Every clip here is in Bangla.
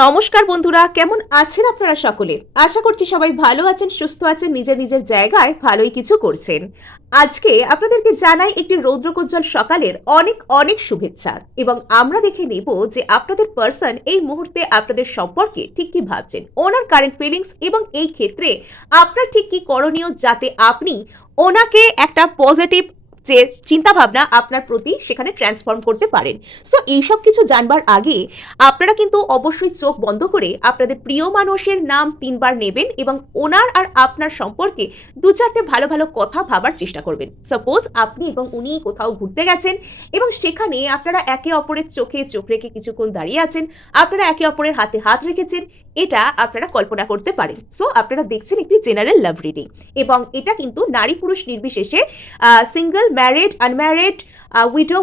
নমস্কার বন্ধুরা, কেমন আছেন আপনারা সকলে? আশা করছি সবাই ভালো আছেন, সুস্থ আছেন, নিজের নিজের জায়গায় ভালোই কিছু করছেন। আজকে আপনাদেরকে জানাই একটি রৌদ্রোজ্জ্বল সকালের অনেক অনেক শুভেচ্ছা এবং আমরা দেখে নেব যে আপনাদের পার্সন এই মুহূর্তে আপনাদের সম্পর্কে ঠিক কি ভাবছেন, ওনার কারেন্ট ফিলিংস এবং এই ক্ষেত্রে আপনার ঠিক কি করণীয় যাতে আপনি ওনাকে একটা পজিটিভ যে চিন্তা ভাবনা আপনার প্রতি সেখানে ট্রান্সফর্ম করতে পারেন। সো এইসব কিছু জানবার আগে আপনারা কিন্তু অবশ্যই চোখ বন্ধ করে আপনাদের প্রিয় মানুষের নাম 3 বার নেবেন এবং ওনার আর আপনার সম্পর্কে 2-4টে ভালো ভালো কথা ভাবার চেষ্টা করবেন। সাপোজ আপনি এবং উনি কোথাও ঘুরতে গেছেন এবং সেখানে আপনারা একে অপরের চোখে চোখ রেখে কিছুক্ষণ দাঁড়িয়ে আছেন, আপনারা একে অপরের হাতে হাত রেখেছেন, এটা আপনারা কল্পনা করতে পারেন। সো আপনারা দেখছেন একটি জেনারেল লাভ রিডিং এবং এটা কিন্তু নারী পুরুষ নির্বিশেষে single, married, unmarried,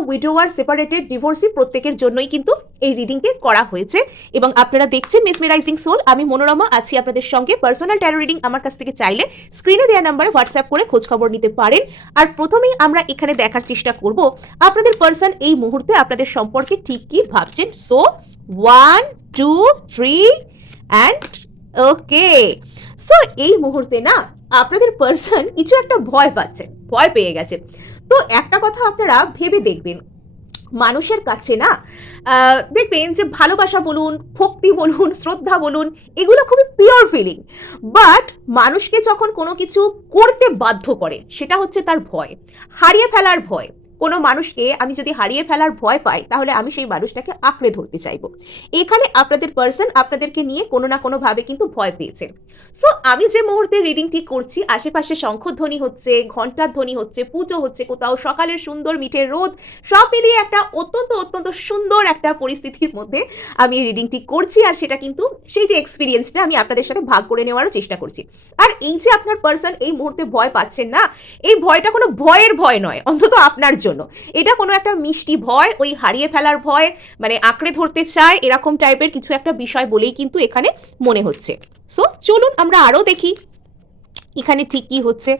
উইডোয়ার, separated, divorcee প্রত্যেকের জন্যই কিন্তু এই রিডিংকে করা হয়েছে এবং আপনারা দেখছেন মেসমেরাইজিং সোল। আমি মনোরমা আছি আপনাদের সঙ্গে। পার্সোনাল ট্যারো রিডিং আমার কাছ থেকে চাইলে স্ক্রিনে দেওয়া নাম্বারে হোয়াটসঅ্যাপ করে খোঁজ খবর নিতে পারেন। আর প্রথমেই আমরা এখানে দেখার চেষ্টা করব আপনাদের পার্সন এই মুহূর্তে আপনাদের সম্পর্কে ঠিক কি ভাবছেন। So 1 2 3 and okay. সো এই মুহূর্তে না আপনাদের পার্সন কিছু একটা ভয় পাচ্ছে, ভয় পেয়ে গেছে। তো একটা কথা আপনারা ভেবে দেখবেন, মানুষের কাছে না দেখবেন যে ভালোবাসা বলুন, ভক্তি বলুন, শ্রদ্ধা বলুন, এগুলো খুবই পিওর ফিলিং। বাট মানুষকে যখন কোনো কিছু করতে বাধ্য করে সেটা হচ্ছে তার ভয়, হারিয়ে ফেলার ভয়। কোনো মানুষকে আমি যদি হারিয়ে ফেলার ভয় পাই তাহলে আমি সেই মানুষটাকে আঁকড়ে ধরতে চাইবো। এখানে আপনাদের পার্সন আপনাদেরকে নিয়ে কোনো না কোনোভাবে কিন্তু ভয় পেয়েছে। সো আমি যে মুহূর্তে রিডিংটি করছি আশেপাশে শঙ্খধ্বনি হচ্ছে, ঘণ্টার ধ্বনি হচ্ছে, পুজো হচ্ছে, কোথাও সকালের সুন্দর মিঠে রোদ, সব মিলিয়ে একটা অত্যন্ত অত্যন্ত সুন্দর একটা পরিস্থিতির মধ্যে আমি রিডিংটি করছি। আর সেটা কিন্তু সেই যে এক্সপিরিয়েন্সটা আমি আপনাদের সাথে ভাগ করে নেওয়ারও চেষ্টা করছি। আর এই যে আপনার পার্সন এই মুহূর্তে ভয় পাচ্ছেন না, এই ভয়টা কোনো ভয়ের ভয় নয়, অন্তত আপনার জন্য এটা কোনো একটা মিষ্টি ভয়, ওই হারিয়ে ফেলার ভয়, মানে আঁকড়ে ধরতে চায় এরকম টাইপের কিছু একটা বিষয় বলেই কিন্তু এখানে মনে হচ্ছে। সো চলুন আমরা আরও দেখি এখানে ঠিক কি হচ্ছে।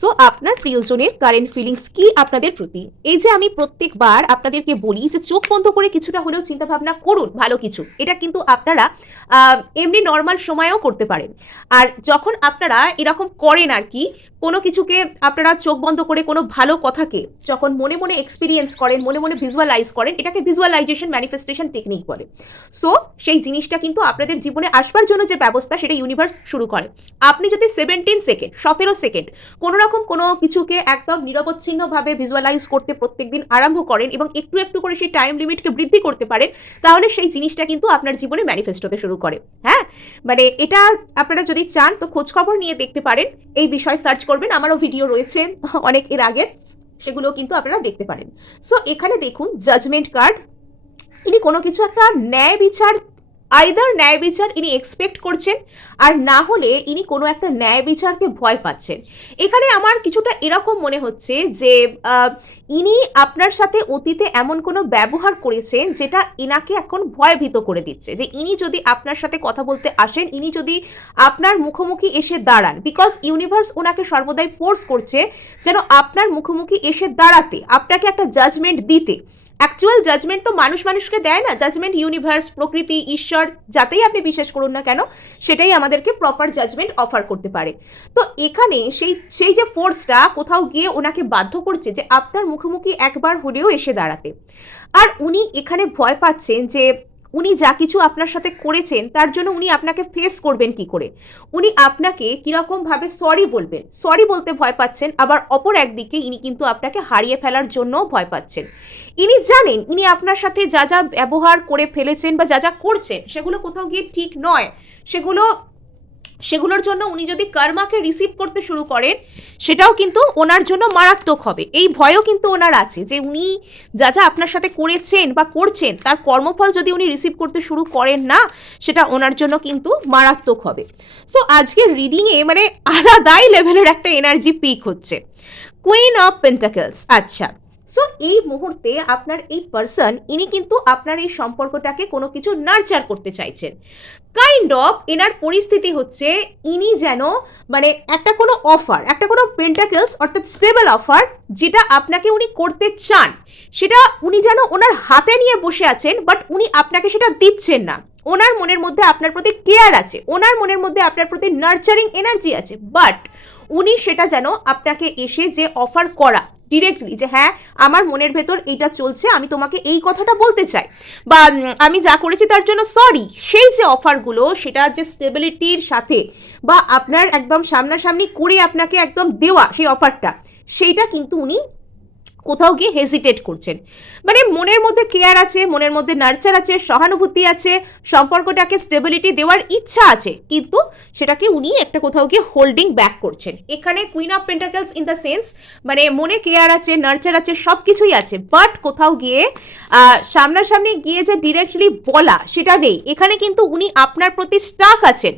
সো আপনার প্রিয়জনের কারেন্ট ফিলিংস কি আপনাদের প্রতি। এই যে আমি প্রত্যেকবার আপনাদেরকে বলি যে চোখ বন্ধ করে কিছুটা হলেও চিন্তাভাবনা করুন ভালো কিছু, এটা কিন্তু আপনারা এমনি নর্মাল সময়েও করতে পারেন। আর যখন আপনারা এরকম করেন আর কি, কোনো কিছুকে আপনারা চোখ বন্ধ করে কোনো ভালো কথাকে যখন মনে মনে এক্সপিরিয়েন্স করেন, মনে মনে ভিজুয়ালাইজ করেন, এটাকে ভিজুয়ালাইজেশন ম্যানিফেস্টেশন টেকনিক বলে। সো সেই জিনিসটা কিন্তু আপনাদের জীবনে আসবার জন্য যে ব্যবস্থা সেটা ইউনিভার্স শুরু করে। আপনি যদি 17 সেকেন্ড 17 সেকেন্ড কোনো রকম কোনো কিছুকে একদম নিরবচ্ছিন্নভাবে ভিজুয়ালাইজ করতে প্রত্যেকদিন আরম্ভ করেন এবং একটু একটু করে সেই টাইম লিমিটকে বৃদ্ধি করতে পারেন, তাহলে সেই জিনিসটা কিন্তু আপনার জীবনে ম্যানিফেস্ট হতে শুরু করে। হ্যাঁ, মানে এটা আপনারা যদি চান তো খোঁজখবর নিয়ে দেখতে পারেন, এই বিষয় সার্চ করবেন, আমারও ভিডিও রয়েছে অনেক এর আগের, সেগুলো কিন্তু আপনারা দেখতে পারেন। সো এখানে দেখুন জাজমেন্ট কার্ড। ইনি কোনো কিছু একটা ন্যায় বিচার, আইদার ন্যায় বিচার ইনি এক্সপেক্ট করছেন, আর না হলে ইনি কোনো একটা ন্যায় বিচারকে ভয় পাচ্ছেন। এখানে আমার কিছুটা এরকম মনে হচ্ছে যে ইনি আপনার সাথে অতীতে এমন কোনো ব্যবহার করেছেন যেটা ইনাকে এখন ভয়ভীত করে দিচ্ছে, যে ইনি যদি আপনার সাথে কথা বলতে আসেন, ইনি যদি আপনার মুখোমুখি এসে দাঁড়ান, বিকজ ইউনিভার্স ওনাকে সর্বদাই ফোর্স করছে যেন আপনার মুখোমুখি এসে দাঁড়াতে, আপনাকে একটা জাজমেন্ট দিতে। অ্যাকচুয়াল জাজমেন্ট তো মানুষ মানুষকে দেয় না, জাজমেন্ট ইউনিভার্স, প্রকৃতি, ঈশ্বর, যাতেই আপনি বিশ্বাস করুন না কেন সেটাই আমাদেরকে প্রপার জাজমেন্ট অফার করতে পারে। তো এখানে সেই যে ফোর্সটা কোথাও গিয়ে ওনাকে বাধ্য করছে যে আপনার মুখোমুখি একবার হলেও এসে দাঁড়াতে। আর উনি এখানে ভয় পাচ্ছেন যে উনি যা কিছু আপনার সাথে করেছেন তার জন্য উনি আপনাকে ফেস করবেন কি করে, উনি আপনাকে কীরকমভাবে সরি বলবেন, সরি বলতে ভয় পাচ্ছেন। আবার অপর একদিকে ইনি কিন্তু আপনাকে হারিয়ে ফেলার জন্যও ভয় পাচ্ছেন। ইনি জানেন ইনি আপনার সাথে যা যা ব্যবহার করে ফেলেছেন বা যা যা করছেন সেগুলো কোথাও গিয়ে ঠিক নয়, সেগুলোর জন্য উনি যদি কর্মাকে রিসিভ করতে শুরু করেন সেটাও কিন্তু ওনার জন্য মারাত্মক হবে। এই ভয়ও কিন্তু ওনার আছে যে উনি যা যা আপনার সাথে করেছেন বা করছেন তার কর্মফল যদি উনি রিসিভ করতে শুরু করেন না, সেটা ওনার জন্য কিন্তু মারাত্মক হবে। সো আজকের রিডিংয়ে মানে আলাদাই লেভেলের একটা এনার্জি পিক হচ্ছে, কুইন অফ পেন্টাকলস। আচ্ছা, সো এই মুহূর্তে আপনার এই পার্সন ইনি কিন্তু আপনার এই সম্পর্কটাকে কোনো কিছু নার্চার করতে চাইছেন। কাইন্ড অফ এনার পরিস্থিতি হচ্ছে ইনি যেন মানে একটা কোনো অফার, একটা কোনো পেন্টাকেলস অর্থাৎ স্টেবল অফার যেটা আপনাকে উনি করতে চান, সেটা উনি যেন ওনার হাতে নিয়ে বসে আছেন, বাট উনি আপনাকে সেটা দিচ্ছেন না। ওনার মনের মধ্যে আপনার প্রতি কেয়ার আছে, ওনার মনের মধ্যে আপনার প্রতি নার্চারিং এনার্জি আছে, বাট উনি সেটা যেন আপনাকে এসে যে অফার করা ডিরেক্টলি যে হ্যাঁ আমার মনের ভেতর এইটা চলছে, আমি তোমাকে এই কথাটা বলতে চাই, বা আমি যা করেছি তার জন্য সরি, সেই যে অফারগুলো সেটা যে স্টেবিলিটির সাথে বা আপনার একদম সামনাসামনি করে আপনাকে একদম দেওয়া সেই অফারটা, সেইটা কিন্তু উনি কোথাও গিয়ে হেজিটেট করছেন। মানে মনের মধ্যে কেয়ার আছে, মনের মধ্যে নার্চার আছে, সহানুভূতি আছে, সম্পর্কটাকে স্টেবিলিটি দেওয়ার ইচ্ছা আছে, কিন্তু সেটাকে উনি একটা কোথাও গিয়ে হোল্ডিং ব্যাক করছেন। এখানে queen of pentacles in the sense মানে মনে কেয়ার আছে, নার্চার আছে, সব কিছুই আছে, বাট কোথাও গিয়ে সামনাসামনি গিয়ে যে ডিরেক্টলি বলা সেটা নেই। এখানে কিন্তু উনি আপনার প্রতি স্টাক আছেন,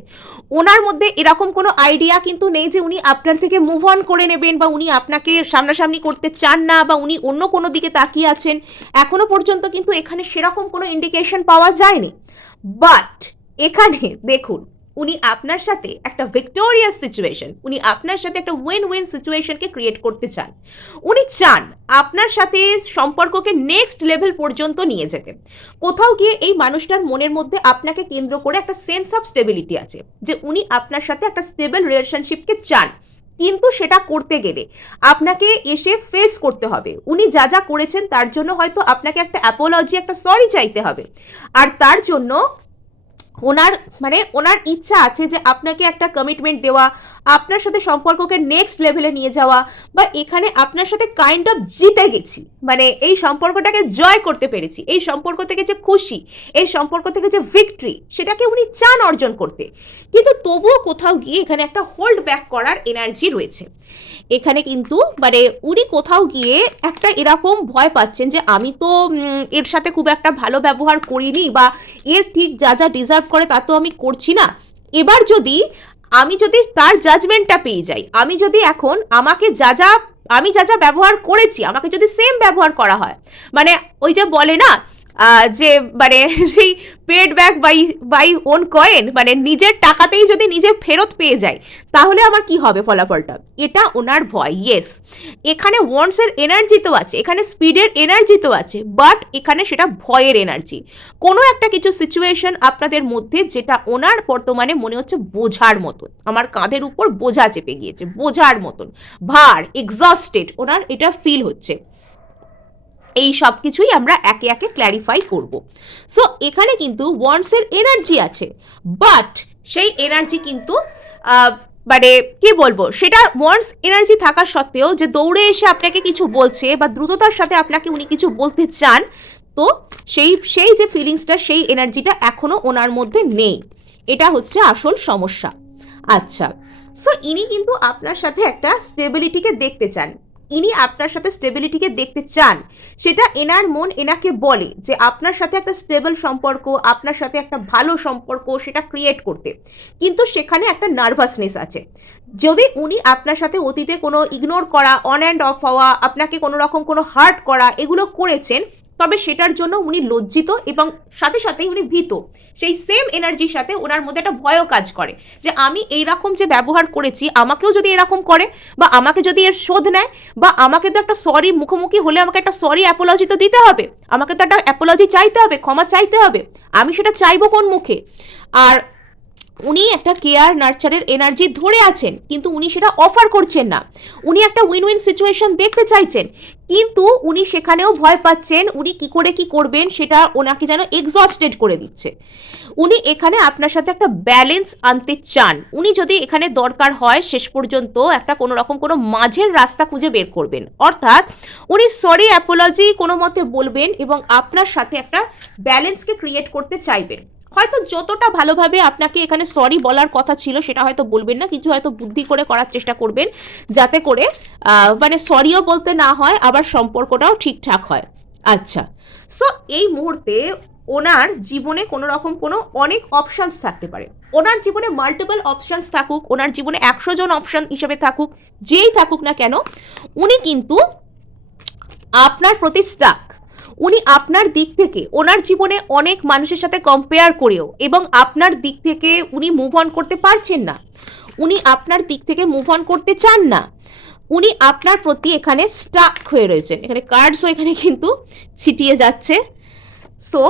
ওনার মধ্যে এরকম কোনো আইডিয়া কিন্তু নেই যে উনি আপনার থেকে মুভ অন করে নেবেন, বা উনি আপনাকে সামনাসামনি করতে চান না, বা উনি অন্য কোনো দিকে তাকিয়ে আছেন, এখনো পর্যন্ত কিন্তু এখানে সেরকম কোনো ইন্ডিকেশন পাওয়া যায়নি। বাট এখানে দেখুন উনি আপনার সাথে একটা ভিক্টোরিয়াস সিচুয়েশন, উনি আপনার সাথে একটা উইন উইন সিচুয়েশনকে ক্রিয়েট করতে চান। উনি চান আপনার সাথে সম্পর্ককে নেক্সট লেভেল পর্যন্ত নিয়ে যেতে। কোথাও গিয়ে এই মানুষটার মনের মধ্যে আপনাকে কেন্দ্র করে একটা সেন্স অফ স্টেবিলিটি আছে, যে উনি আপনার সাথে একটা স্টেবল রিলেশনশিপকে চান, কিন্তু সেটা করতে গেলে আপনাকে এসে ফেস করতে হবে। উনি যা যা করেছেন তার জন্য হয়তো আপনাকে একটা অ্যাপোলজি, একটা সরি চাইতে হবে, আর তার জন্য ওনার ইচ্ছা আছে যে আপনাকে একটা কমিটমেন্ট দেওয়া, আপনার সাথে সম্পর্ককে নেক্সট লেভেলে নিয়ে যাওয়া, বা এখানে আপনার সাথে কাইন্ড অফ জিতে গেছি, মানে এই সম্পর্কটাকে জয় করতে পেরেছি, এই সম্পর্ক থেকে যে খুশি, এই সম্পর্ক থেকে যে ভিক্টরি, সেটাকে উনি চান অর্জন করতে, কিন্তু তবুও কোথাও গিয়ে এখানে একটা হোল্ড ব্যাক করার এনার্জি রয়েছে। এখানে কিন্তু মানে উনি কোথাও গিয়ে একটা এরকম ভয় পাচ্ছেন যে আমি তো এর সাথে খুব একটা ভালো ব্যবহার করিনি, বা এর ঠিক যা যা ডিজার্ভ করে তা তো আমি করছি না। এবার আমি যদি তার জাজমেন্টটা পেয়ে যাই, আমি যদি এখন আমি যা যা ব্যবহার করেছি আমাকে যদি সেম ব্যবহার করা হয়, মানে ওই যে বলে না যে মানে সেই paid back by own coin, মানে নিজের টাকাতেই যদি নিজে ফেরত পেয়ে যায় তাহলে আমার কি হবে ফলাফলটা, এটা ওনার ভয়। ইয়েস, এখানে ওয়ান্ডসের এনার্জি তো আছে, এখানে স্পিডের এনার্জি তো আছে, বাট এখানে সেটা ভয়ের এনার্জি। কোনো একটা কিছু সিচুয়েশন আপনাদের মধ্যে যেটা ওনার বর্তমানে মনে হচ্ছে বোঝার মতন, আমার কাঁধের উপর বোঝা চেপে গিয়েছে, বোঝার মতন ভার, এক্সস্টেড, ওনার এটা ফিল হচ্ছে। এই সব কিছুই আমরা একে একে ক্ল্যারিফাই করব। সো এখানে কিন্তু ওয়ান্ডসের এনার্জি আছে, বাট সেই এনার্জি কিন্তু মানে কি বলবো, সেটা ওয়ান্ডস এনার্জি থাকা সত্ত্বেও যে দৌড়ে এসে আপনাকে কিছু বলছে বা দ্রুততার সাথে আপনাকে উনি কিছু বলতে চান, তো সেই যে ফিলিংসটা, সেই এনার্জিটা এখনো ওনার মধ্যে নেই। এটা হচ্ছে আসল সমস্যা। আচ্ছা, সো ইনি কিন্তু আপনার সাথে একটা স্টেবিলিটিকে দেখতে চান, ইনি আপনার সাথে স্টেবিলিটিকে দেখতে চান, সেটা এনার মন এনাকে বলে যে আপনার সাথে একটা স্টেবল সম্পর্ক, আপনার সাথে একটা ভালো সম্পর্ক সেটা ক্রিয়েট করতে, কিন্তু সেখানে একটা নার্ভাসনেস আছে। যদি উনি আপনার সাথে অতীতে কোনো ইগনোর করা, অন অ্যান্ড অফ হওয়া, আপনাকে কোনো রকম কোনো হার্ট করা এগুলো করেছেন, তবে সেটার জন্য উনি লজ্জিত এবং সাথে সাথেই উনি ভীত। সেই সেম এনার্জির সাথে ওনার মধ্যে একটা ভয়ও কাজ করে যে আমি এইরকম যে ব্যবহার করেছি, আমাকেও যদি এরকম করে, বা আমাকে যদি এর শোধ নেয়, বা আমাকে তো একটা সরি মুখোমুখি হলে আমাকে একটা সরি অ্যাপোলজি তো দিতে হবে, আমাকে তো একটা অ্যাপোলজি চাইতে হবে, ক্ষমা চাইতে হবে, আমি সেটা চাইবো কোন মুখে? আর উনি একটা কেয়ার নার্চারের এনার্জি ধরে আছেন, কিন্তু উনি সেটা অফার করছেন না। উনি একটা উইন উইন সিচুয়েশন দেখতে চাইছেন, কিন্তু উনি সেখানেও ভয় পাচ্ছেন উনি কি করে কি করবেন, সেটা ওনাকে যেন এক্সস্টেড করে দিচ্ছে। উনি এখানে আপনার সাথে একটা ব্যালেন্স আনতে চান। উনি যদি এখানে দরকার হয় শেষ পর্যন্ত একটা কোনো রকম কোনো মাঝের রাস্তা খুঁজে বের করবেন, অর্থাৎ উনি সরি অ্যাপোলজি কোনো মতে বলবেন এবং আপনার সাথে একটা ব্যালেন্সকে ক্রিয়েট করতে চাইবেন। হয়তো যতটা ভালোভাবে আপনাকে এখানে সরি বলার কথা ছিল সেটা হয়তো বলবেন না, কিছু হয়তো বুদ্ধি করে করার চেষ্টা করবেন, যাতে করে মানে সরিও বলতে না হয়, আবার সম্পর্কটাও ঠিকঠাক হয়। আচ্ছা, সো এই মুহূর্তে ওনার জীবনে কোনো রকম কোনো অনেক অপশানস থাকতে পারে, ওনার জীবনে মাল্টিপল অপশানস থাকুক, ওনার জীবনে 100 জন অপশান হিসেবে থাকুক, যেই থাকুক না কেন, উনি কিন্তু আপনার প্রতি স্টাক। উনি আপনার দিক থেকে ওনার জীবনে অনেক মানুষের সাথে কম্পেয়ার করেও এবং আপনার দিক থেকে উনি মুভ অন করতে পারছেন না, উনি আপনার দিক থেকে মুভ অন করতে চান না, উনি আপনার প্রতি এখানে স্টাক হয়ে রয়েছেন। এখানে কার্ডসও এখানে কিন্তু ছিটিয়ে যাচ্ছে। সো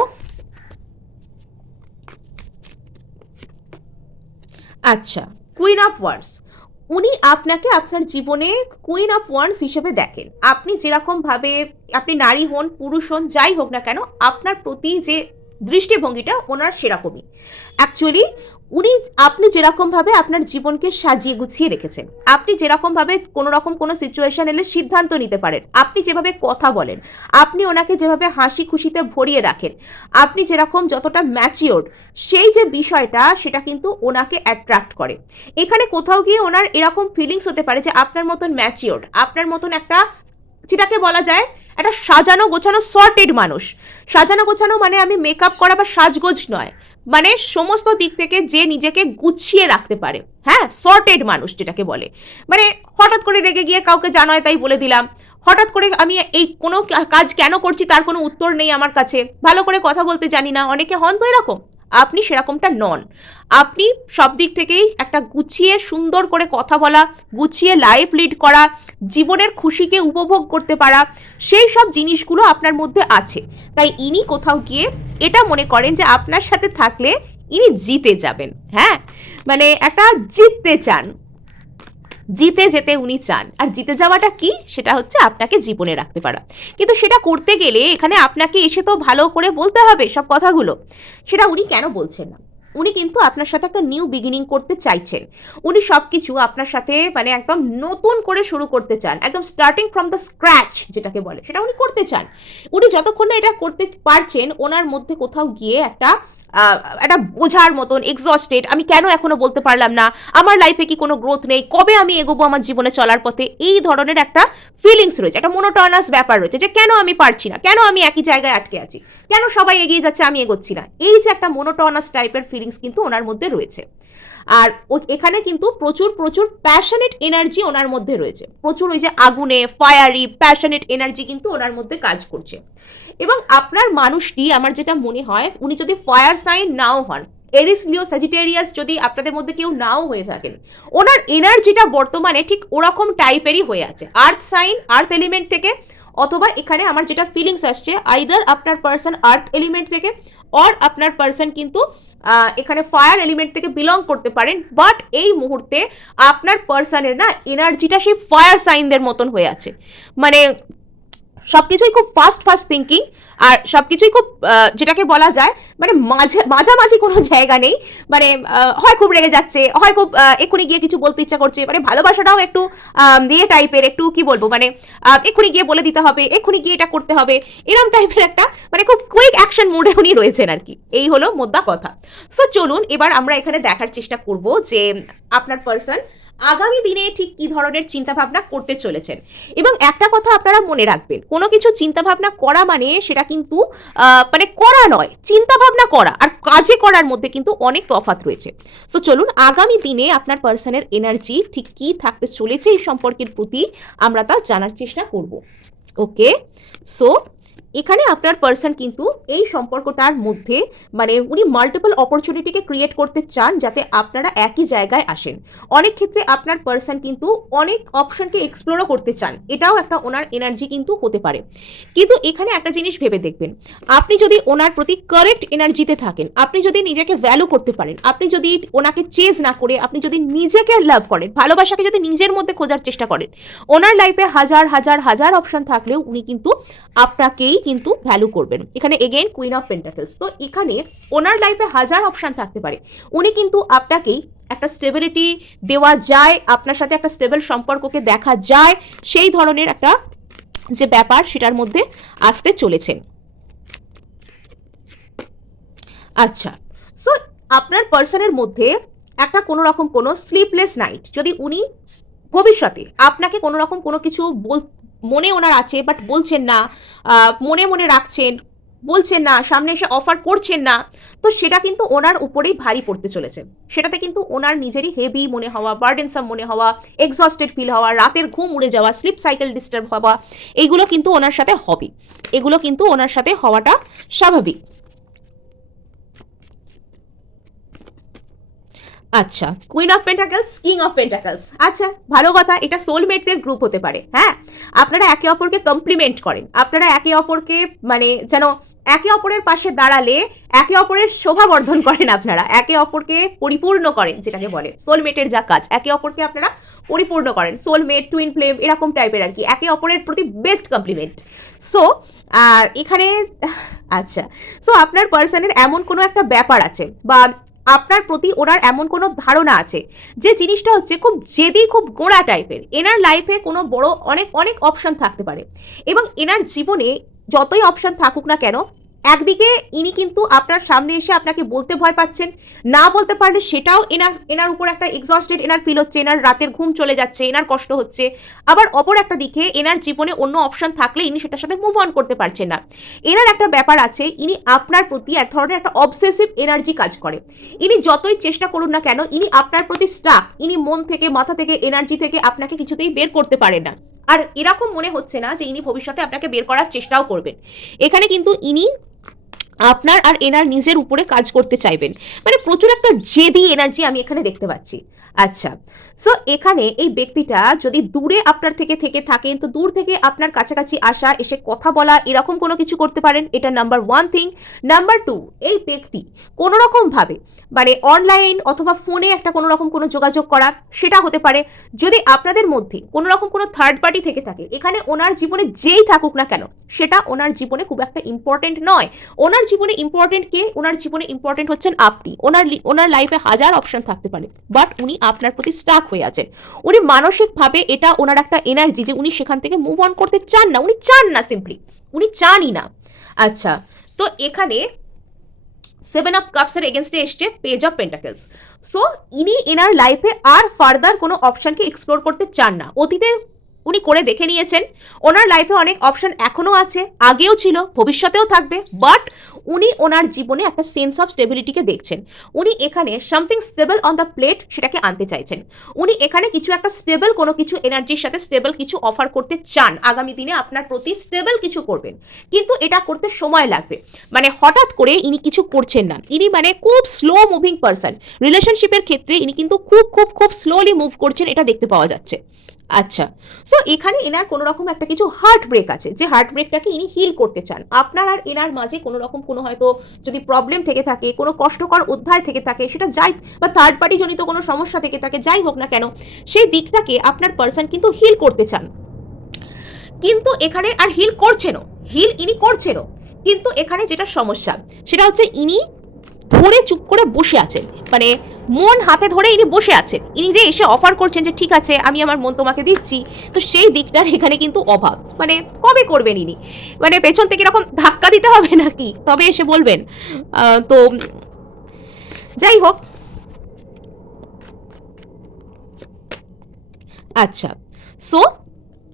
আচ্ছা, কুইন অফ ওয়ান্স, উনি আপনাকে আপনার জীবনে কুইন অফ ওয়ান্স হিসেবে দেখেন। আপনি যেরকমভাবে, আপনি নারী হন পুরুষ হন যাই হোক না কেন, আপনার প্রতি যে দৃষ্টিভঙ্গিটা ওনার সেরকমই। অ্যাকচুয়ালি উনি, আপনি যেরকমভাবে আপনার জীবনকে সাজিয়ে গুছিয়ে রেখেছেন, আপনি যেরকমভাবে কোনো রকম কোনো সিচুয়েশন এলে সিদ্ধান্ত নিতে পারেন, আপনি যেভাবে কথা বলেন, আপনি ওনাকে যেভাবে হাসি খুশিতে ভরিয়ে রাখেন, আপনি যেরকম যতটা ম্যাচিওর, সেই যে বিষয়টা সেটা কিন্তু ওনাকে অ্যাট্রাক্ট করে। এখানে কোথাও গিয়ে ওনার এরকম ফিলিংস হতে পারে যে আপনার মতন ম্যাচিওর্ড, আপনার মতন একটা, যেটাকে বলা যায় একটা সাজানো গোছানো সর্টেড মানুষ। সাজানো গোছানো মানে আমি মেকআপ করা বা সাজগোজ নয়, মানে সমস্ত দিক থেকে যে নিজেকে গুছিয়ে রাখতে পারে, হ্যাঁ, সর্টেড মানুষ যেটাকে বলে। মানে হঠাৎ করে রেগে গিয়ে কাউকে জানায় তাই বলে দিলাম, হঠাৎ করে আমি এই কোনো কাজ কেন করছি তার কোনো উত্তর নেই আমার কাছে, ভালো করে কথা বলতে জানি না, অনেকে হন তো এরকম। আপনি সেরকমটা নন। আপনি সব দিক থেকেই একটা গুছিয়ে সুন্দর করে কথা বলা, গুছিয়ে লাইফ লিড করা, জীবনের খুশিকে উপভোগ করতে পারা, সেই সব জিনিসগুলো আপনার মধ্যে আছে। তাই ইনি কোথাও গিয়ে এটা মনে করেন যে আপনার সাথে থাকলে ইনি জিতে যাবেন। হ্যাঁ, মানে একটা জিততে চান, জিতে যেতে উনি চান। আর জিতে যাওয়াটা কি, সেটা হচ্ছে আপনাকে জীবনে রাখতে পারা। কিন্তু সেটা করতে গেলে এখানে আপনাকে এসে তো ভালো করে বলতে হবে সব কথাগুলো। সেটা উনি কেন বলছেন না? উনি কিন্তু আপনার সাথে একটা নিউ বিগিনিং করতে চাইছেন। উনি সব কিছু আপনার সাথে মানে একদম নতুন করে শুরু করতে চান, একদম স্টার্টিং ফ্রম দ্য স্ক্র্যাচ যেটাকে বলে, সেটা উনি করতে চান। উনি যতক্ষণ না এটা করতে পারছেন, ওনার মধ্যে কোথাও গিয়ে একটা বোঝার মতন এক্সস্টেড, আমি কেন এখনো বলতে পারলাম না, আমার লাইফে কি কোনো গ্রোথ নেই, কবে আমি এগোবো আমার জীবনে চলার পথে, এই ধরনের একটা ফিলিংস রয়েছে, একটা মোনোটনাস ব্যাপার রয়েছে যে কেন আমি পারছি না, কেন আমি একই জায়গায় আটকে আছি, কেন সবাই এগিয়ে যাচ্ছে আমি এগোচ্ছি না, এই যে একটা মোনোটনাস টাইপের ফিলিংস কিন্তু ওনার মধ্যে রয়েছে। আর এখানে কিন্তু প্রচুর প্রচুর প্যাশনেট এনার্জি ওনার মধ্যে রয়েছে, প্রচুর ওই যে আগুনে ফায়ারি প্যাশনেট এনার্জি কিন্তু ওনার মধ্যে কাজ করছে। এবং আপনার মানুষটি, আমার যেটা মনে হয়, উনি যদি ফায়ার সাইন নাও হন, এরিস লিও স্যাজিটেরিয়াস যদি আপনাদের মধ্যে কেউ নাও হয়ে থাকেন, ওনার এনার্জিটা বর্তমানে ঠিক ওরকম টাইপেরই হয়ে আছে, আর্থ সাইন, আর্থ এলিমেন্ট থেকে, অথবা এখানে আমার যেটা ফিলিংস আসছে আইদার আপনার পার্সন আর্থ এলিমেন্ট থেকে অর আপনার পার্সন কিন্তু এখানে ফায়ার এলিমেন্ট থেকে বিলং করতে পারেন। বাট এই মুহূর্তে আপনার পার্সনের না এনার্জিটা সেই ফায়ার সাইনদের মতন হয়ে আছে, মানে সবকিছুই খুব ফাস্ট ফাস্ট থিঙ্কিং, আর সবকিছুই খুব যেটাকে বলা যায় মানে মাঝামাঝি কোনো জায়গা নেই। মানে হয় খুব রেগে যাচ্ছে, হয় খুব এক্ষুনি গিয়ে কিছু বলতে ইচ্ছা করছে, মানে ভালোবাসাটাও একটু দিয়ে টাইপের, একটু কি বলবো, মানে এক্ষুনি গিয়ে বলে দিতে হবে, এক্ষুনি গিয়ে এটা করতে হবে, এরম টাইপের একটা মানে খুব কুইক অ্যাকশন মোডে উনি রয়েছেন আর কি। এই হলো মোদ্দা কথা। সো চলুন এবার আমরা এখানে দেখার চেষ্টা করব যে আপনার পার্সন আগামী দিনে ঠিক কি ধরনের চিন্তাভাবনা করতে চলেছেন। এবং একটা কথা আপনারা মনে রাখবেন, কোনো কিছু চিন্তাভাবনা করা মানে সেটা কিন্তু মানে করা নয়, চিন্তাভাবনা করা আর কাজে করার মধ্যে কিন্তু অনেক তফাৎ রয়েছে। সো চলুন আগামী দিনে আপনার পার্সনের এনার্জি ঠিক কি থাকতে চলেছে এই সম্পর্কের প্রতি আমরা তা জানার চেষ্টা করব। ওকে, সো এখানে আপনার পার্সন কিন্তু এই সম্পর্কটার মধ্যে মানে উনি মাল্টিপল অপরচুনিটিকে ক্রিয়েট করতে চান যাতে আপনারা একই জায়গায় আসেন। অনেক ক্ষেত্রে আপনার পার্সন কিন্তু অনেক অপশনকে এক্সপ্লোরও করতে চান, এটাও একটা ওনার এনার্জি কিন্তু হতে পারে। কিন্তু এখানে একটা জিনিস ভেবে দেখবেন, আপনি যদি ওনার প্রতি কারেক্ট এনার্জিতে থাকেন, আপনি যদি নিজেকে ভ্যালু করতে পারেন, আপনি যদি ওনাকে চেজ না করে আপনি যদি নিজেকে লাভ করেন, ভালোবাসাকে যদি নিজের মধ্যে খোঁজার চেষ্টা করেন, ওনার লাইফে হাজার হাজার হাজার অপশন থাকলেও উনি কিন্তু আপনাকেই কিন্তু ভ্যালু করবেন। এখানে এগেইন কুইন অফ পেন্টাকলস, তো এখানে ওনার লাইফে হাজার অপশন থাকতে পারে, উনি কিন্তু আপনাকেই একটা স্টেবিলিটি দেওয়া যায়, আপনার সাথে একটা স্টেবল সম্পর্ককে দেখা যায়, সেই ধরনের একটা যে ব্যাপার সেটার মধ্যে আসতে চলেছেন। আচ্ছা, সো আপনার পার্সনের মধ্যে একটা কোনো রকম কোনো স্লিপলেস নাইট যদি উনি ভবিষ্যতে আপনাকে কোনো রকম কোনো কিছু মনে ওনার আছে বাট বলছেন না, মনে মনে রাখছেন, বলছেন না, সামনে এসে অফার করছেন না, তো সেটা কিন্তু ওনার উপরেই ভারী পড়তে চলেছে। সেটাতে কিন্তু ওনার নিজেরই হেভি মনে হওয়া, বার্ডেনসাম মনে হওয়া, এক্সস্টেড ফিল হওয়া, রাতের ঘুম উড়ে যাওয়া, স্লিপ সাইকেল ডিস্টার্ব হওয়া, এইগুলো কিন্তু ওনার সাথে হবে, এগুলো কিন্তু ওনার সাথে হওয়াটা স্বাভাবিক। আচ্ছা, queen of pentacles, king of pentacles. আচ্ছা, ভালো কথা, এটা সোলমেটদের গ্রুপ হতে পারে। হ্যাঁ, আপনারা একে অপরকে কমপ্লিমেন্ট করেন, আপনারা একে অপরকে মানে যেন একে অপরের পাশে দাঁড়ালে একে অপরের শোভা বর্ধন করেন, আপনারা একে অপরকে পরিপূর্ণ করেন, যেটাকে বলে সোলমেটের যা কাজ, একে অপরকে আপনারা পরিপূর্ণ করেন। সোলমেট, টুইন ফ্লেম এরকম টাইপের আর কি, একে অপরের প্রতি বেস্ট কমপ্লিমেন্ট। সো এখানে আচ্ছা, সো আপনার পার্সনের এমন কোনো একটা ব্যাপার আছে বা আপনার প্রতি ওনার এমন কোনো ধারণা আছে যে জিনিসটা হচ্ছে খুব জেদি, খুব গোঁড়া টাইপের। এনার লাইফে কোনো বড় অনেক অনেক অপশন থাকতে পারে এবং এনার জীবনে যতই অপশন থাকুক না কেন, একদিকে ইনি কিন্তু আপনার সামনে এসে আপনাকে বলতে ভয় পাচ্ছেন, না বলতে পারলে সেটাও এনার এনার উপর একটা এক্সস্টেড এনার ফিল হচ্ছে, এনার রাতের ঘুম চলে যাচ্ছে, এনার কষ্ট হচ্ছে। আবার অপর একটা দিকে এনার জীবনে অন্য অপশন থাকলে ইনি সেটার সাথে মুভ অন করতে পারছেন না। এনার একটা ব্যাপার আছে, ইনি আপনার প্রতি এক ধরনের একটা অবসেসিভ এনার্জি কাজ করে। ইনি যতই চেষ্টা করুন না কেন, ইনি আপনার প্রতি স্টাক, ইনি মন থেকে, মাথা থেকে, এনার্জি থেকে আপনাকে কিছুতেই বের করতে পারেন না। আর এরকম মনে হচ্ছে না যে ইনি ভবিষ্যতে আপনাকে বের করার চেষ্টাও করবেন। এখানে কিন্তু ইনি আপনার আর এনার নিজের উপরে কাজ করতে চাইবেন, মানে প্রচুর একটা জেদি এনার্জি আমি এখানে দেখতে পাচ্ছি। আচ্ছা, সো এখানে এই ব্যক্তিটা যদি দূরে আপনার থেকে থাকেন, তো দূর থেকে আপনার কাছাকাছি আসা, এসে কথা বলা, এরকম কোনো কিছু করতে পারেন। এটা number one thing. Number two, এই ব্যক্তি কোনো রকমভাবে মানে অনলাইন অথবা ফোনে একটা কোনো রকম কোনো যোগাযোগ করা, সেটা হতে পারে। যদি আপনাদের মধ্যে কোনো রকম কোনো থার্ড পার্টি থেকে থাকে, এখানে ওনার জীবনে যেই থাকুক না কেন, সেটা ওনার জীবনে খুব একটা ইম্পর্টেন্ট নয়। ওনার জীবনে ইম্পর্টেন্ট কে? ওনার জীবনে ইম্পর্টেন্ট হচ্ছেন আপনি। ওনার লাইফে হাজার অপশন থাকতে পারে, বাট উনি আপনার প্রতি স্টাক হয়ে আছেন। উনি মানসিকভাবে এটা ওনার একটা এনার্জি যে উনি সেখান থেকে মুভ অন করতে চান না, উনি চান না, সিম্পলি উনি চানই না। আচ্ছা, তো এখানে 7 অফ কাপস এর এগেনস্টে এসছে পেজ অফ পেন্টাকলস। সো ইনি এনার লাইফে আর ফার্দার কোনো অপশনকে এক্সপ্লোর করতে চান না। অতীতে উনি করে দেখে নিয়েছেন, ওনার লাইফে অনেক অপশন এখনো আছে, আগেও ছিল, ভবিষ্যতেও থাকবে, বাট উনি ওনার জীবনে একটা সেন্স অফ স্টেবিলিটিকে দেখছেন। উনি এখানে something stable on the plate সেটাকে আনতে চাইছেন। উনি এখানে কিছু একটা স্টেবল কোনো কিছু এনার্জির সাথে স্টেবল কিছু অফার করতে চান, আগামী দিনে আপনার প্রতি স্টেবল কিছু করবেন, কিন্তু এটা করতে সময় লাগবে। মানে হঠাৎ করে ইনি কিছু করছেন না, ইনি মানে খুব স্লো মুভিং পারসন। রিলেশনশিপের ক্ষেত্রে ইনি কিন্তু খুব খুব খুব স্লোলি মুভ করছেন, এটা দেখতে পাওয়া যাচ্ছে। আচ্ছা, সো এখানে এনার কোনো রকম একটা কিছু হার্ট ব্রেক আছে, যে হার্ট ব্রেকটাকে ইনি হিল করতে চান। আপনার আর এনার মাঝে কোনো রকম কোনো হয়তো যদি প্রবলেম থেকে থাকে, কোনো কষ্টকর অধ্যায় থেকে থাকে, সেটা যাই, বা থার্ড পার্টি জনিত কোনো সমস্যা থেকে থাকে, যাই হোক না কেন, সেই দিকটাকে আপনার পার্সন কিন্তু হিল করতে চান। কিন্তু এখানে আর হিল করছেনও, হিল ইনি করছেনও, কিন্তু এখানে যেটা সমস্যা সেটা হচ্ছে ইনি ধরে চুপ করে বসে আছেন, মানে মন হাতে ধরে ইনি বসে আছেন। ইনি যে এসে অফার করছেন যে ঠিক আছে আমি আমার মন তোমাকে দিচ্ছি, তো সেই দিকটার এখানে কিন্তু অভাব। মানে কবে করবেন ইনি, মানে পেছন থেকে এরকম ধাক্কা দিতে হবে নাকি তবে এসে বলবেন? তো যাই হোক, আচ্ছা, সো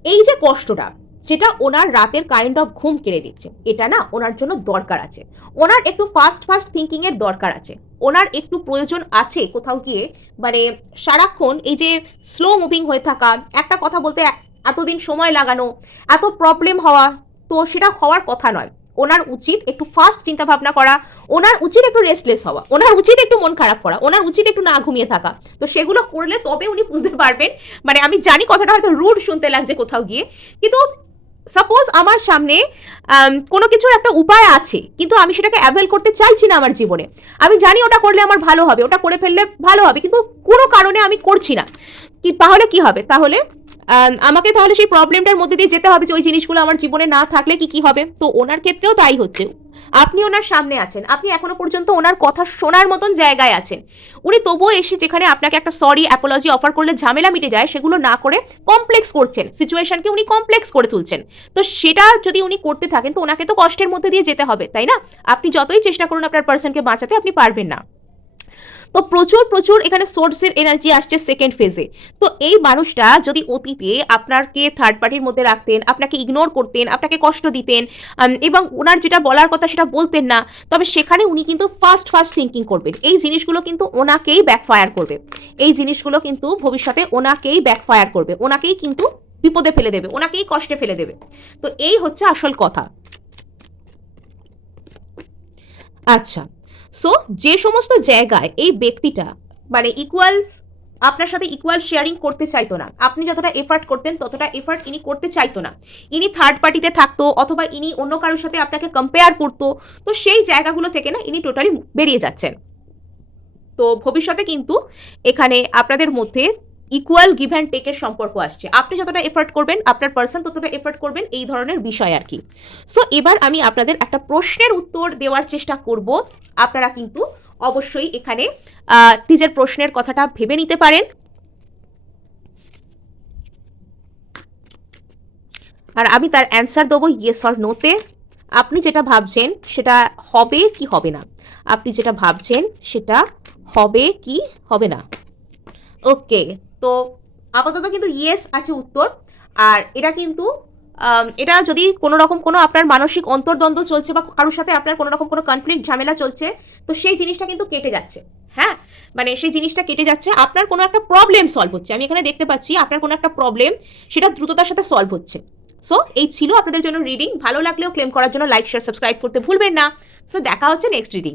এই যে কষ্টটা, যেটা ওনার রাতের কাইন্ড অফ ঘুম কেড়ে দিচ্ছে, এটা না ওনার জন্য দরকার আছে। ওনার একটু ফাস্ট ফাস্ট থিঙ্কিং এর দরকার আছে। ওনার একটু প্রয়োজন আছে কোথাও গিয়ে, মানে সারাক্ষণ এই যে স্লো মুভিং হয়ে থাকা, একটা কথা বলতে এতদিন সময় লাগানো, এত প্রবলেম হওয়া, তো সেটা হওয়ার কথা নয়। ওনার উচিত একটু ফাস্ট চিন্তা ভাবনা করা, ওনার উচিত একটু রেস্টলেস হওয়া, ওনার উচিত একটু মন খারাপ করা, ওনার উচিত একটু না ঘুমিয়ে থাকা। তো সেগুলো করলে তবে উনি বুঝতে পারবেন। মানে আমি জানি কথাটা হয়তো রুড শুনতে লাগছে কোথাও গিয়ে, কিন্তু সাপোজ আমার সামনে কোনো কিছুর একটা উপায় আছে, কিন্তু আমি সেটাকে অ্যাভেল করতে চাইছি না আমার জীবনে। আমি জানি ওটা করলে আমার ভালো হবে, ওটা করে ফেললে ভালো হবে, কিন্তু কোনো কারণে আমি করছি না। কি তাহলে কি হবে? তাহলে আমাকে তাহলে সেই প্রবলেমটার মধ্যে দিয়ে যেতে হবে যে ওই জিনিসগুলো আমার জীবনে না থাকলে কি হবে। তো ওনার ক্ষেত্রেও তাই হচ্ছে। আপনি ওনার সামনে আছেন, আপনি এখনো পর্যন্ত ওনার কথা শোনার মতন জায়গায় আছেন, উনি তবুও এসে যেখানে আপনাকে একটা সরি অ্যাপোলজি অফার করলে ঝামেলা মিটে যায়, সেগুলো না করে কমপ্লেক্স করছেন, সিচুয়েশনকে উনি কমপ্লেক্স করে তুলছেন। তো সেটা যদি উনি করতে থাকেন, তো ওনাকে তো কষ্টের মধ্যে দিয়ে যেতে হবে, তাই না? আপনি যতই চেষ্টা করুন আপনার পার্সনকে বাঁচাতে, আপনি পারবেন না। তো প্রচুর প্রচুর এখানে সোর্সের এনার্জি আসছে সেকেন্ড ফেজে। তো এই মানুষটা যদি অতীতে আপনাকে থার্ড পার্টির মধ্যে রাখতেন, আপনাকে ইগনোর করতেন, আপনাকে কষ্ট দিতেন, এবং ওনার যেটা বলার কথা সেটা বলতেন না, তবে সেখানে উনি কিন্তু ফাস্ট ফাস্ট থিঙ্কিং করবেন। এই জিনিসগুলো কিন্তু ওনাকেই ব্যাকফায়ার করবে, এই জিনিসগুলো কিন্তু ভবিষ্যতে ওনাকেই ব্যাকফায়ার করবে, ওনাকেই কিন্তু বিপদে ফেলে দেবে, ওনাকেই কষ্টে ফেলে দেবে। তো এই হচ্ছে আসল কথা। আচ্ছা, সো যে সমস্ত জায়গায় এই ব্যক্তিটা মানে ইকুয়াল, আপনার সাথে ইকুয়াল শেয়ারিং করতে চাইতো না। আপনি যতটা এফার্ট করতেন ততটা এফার্ট ইনি করতে চাইতো না। ইনি থার্ড পার্টিতে থাকতো, অথবা ইনি অন্য কারোর সাথে আপনাকে কম্পেয়ার করতো। তো সেই জায়গাগুলো থেকে না ইনি টোটালি বেরিয়ে যাচ্ছেন। তো ভবিষ্যতে কিন্তু এখানে আপনাদের মধ্যে ইকুয়াল গিভ অ্যান্ড টেকের সম্পর্ক আসছে। আপনি যতটা এফার্ট করবেন, আপনার পার্সন ততটা এফার্ট করবেন, এই ধরনের বিষয় আর কি। সো এবার আমি আপনাদের একটা প্রশ্নের উত্তর দেওয়ার চেষ্টা করব। আপনারা কিন্তু অবশ্যই এখানে নিজের প্রশ্নের কথাটা ভেবে নিতে পারেন। আর আমি তার অ্যান্সার দেবো ইয়েস অর নোতে। আপনি যেটা ভাবছেন সেটা হবে কি হবে না, আপনি যেটা ভাবছেন সেটা হবে কি হবে না। ওকে, তো আপাতত কিন্তু ইয়েস আছে উত্তর। আর এটা কিন্তু এটা যদি কোনো রকম কোনো আপনার মানসিক অন্তর্দ্বন্দ্ব চলছে বা কারোর সাথে আপনার কোনো রকম কোনো কনফ্লিক্ট ঝামেলা চলছে, তো সেই জিনিসটা কিন্তু কেটে যাচ্ছে। হ্যাঁ, মানে সেই জিনিসটা কেটে যাচ্ছে, আপনার কোনো একটা প্রবলেম সলভ হচ্ছে। আমি এখানে দেখতে পাচ্ছি আপনার কোনো একটা প্রবলেম, সেটা দ্রুততার সাথে সলভ হচ্ছে। সো এই ছিল আপনাদের জন্য রিডিং। ভালো লাগলেও ক্লেম করার জন্য লাইক শেয়ার সাবস্ক্রাইব করতে ভুলবেন না। সো দেখা হচ্ছে নেক্সট রিডিং।